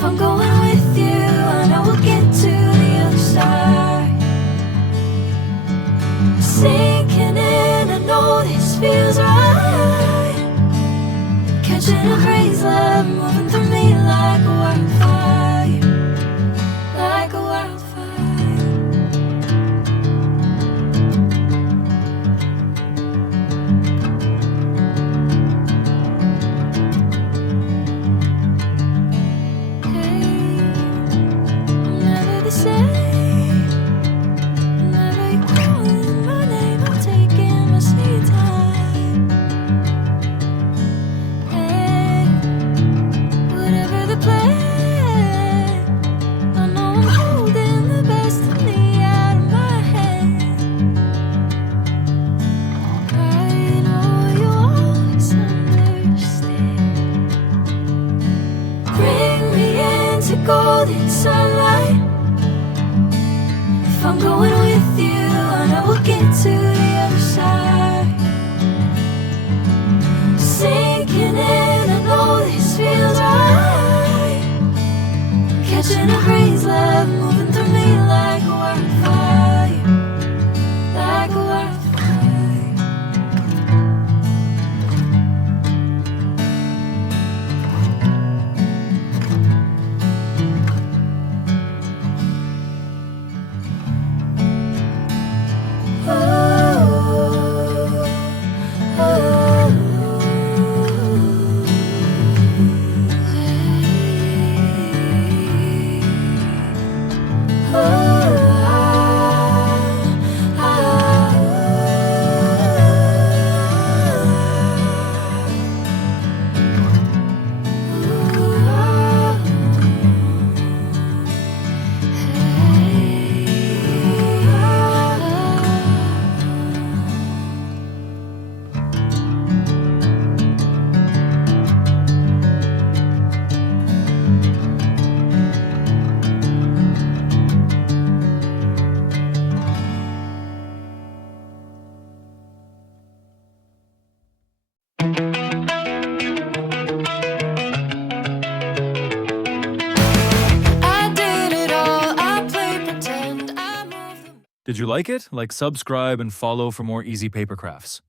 If I'm going with you, I know we'll get to the other side. Sinking in, I know this feels right. Catching a crazy love, moving through me like a wildfire, like a wildfire. Golden sunlight. If I'm going with you, I know we'll get to the other side. Sinking in, I know this feels right. Catching a crazy love, moving through me like a wildfire, like a wildfire. Did you like it? Like, subscribe and follow for more easy paper crafts.